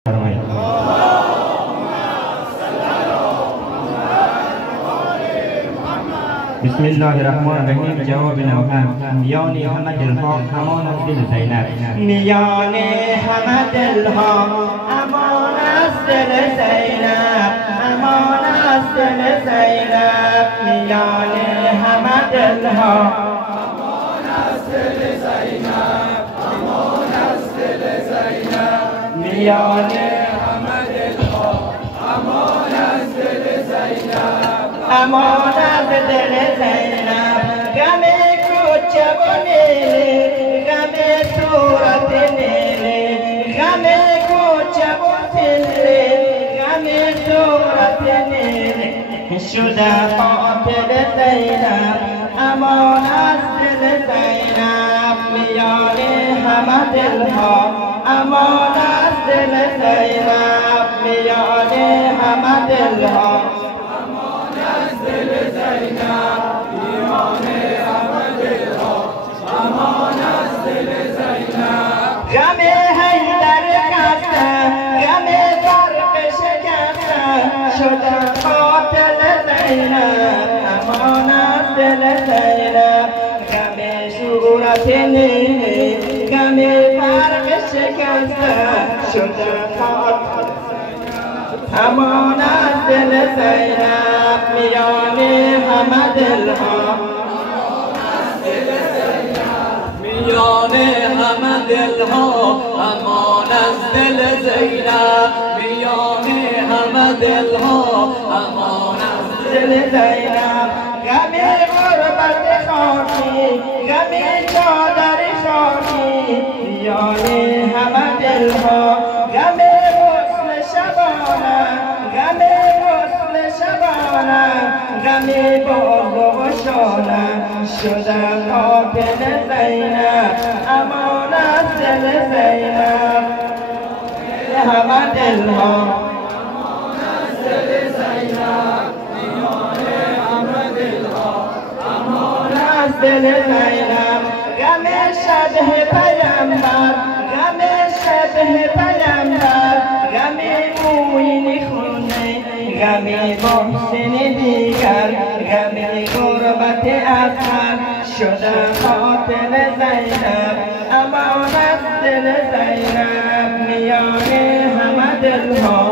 Bismillahirrahmanirrahim. Jawab Nauhan. Miyani Hamadil Haq Amanat Dil Zainab. Miyani Hamadil Haq Amanat Dil Zainab. Amanat Dil Zainab. Miyani Hamadil Haq Amanat Dil Zainab. Amanat Dil Zainab. Miyani Hamadil Haq Amanat Dil Zainab. Amanat Dil Zainab. Game kuch bonele, game surat nele, game kuch bonele, game surat nele. Shuda qatil Zainab, amanat Dil Zainab. Miyani Hamadil Haq amanat Dil Zainab. Miyani Hamadil Haq غم حیدر کسته غم فرق شکسته شده قاتل زینب امانت دل زینب غم صورت نیلی غم فرق شکسته شده قاتل امانت دل زینب میانی حمدل حق میانه حمدل ها امانت دل زینب میانه حمدل ها امانت دل زینب غم غربت خاکی غم چادر خاکی میانه حمدل ها غم غسل شبانه غم غسل شبانه غم باز و شانه شده قاتل زینب امانت دل زینب حمدل ها امانت دل زینب میانه حمدل ها امانت دل زینب غم شبه پیامبر غم شبه پیامبر غم موین خونه غم محسن دیگر غم غربت اصغر شده قاتل زینب امانت دل زینب میانه حمدل ها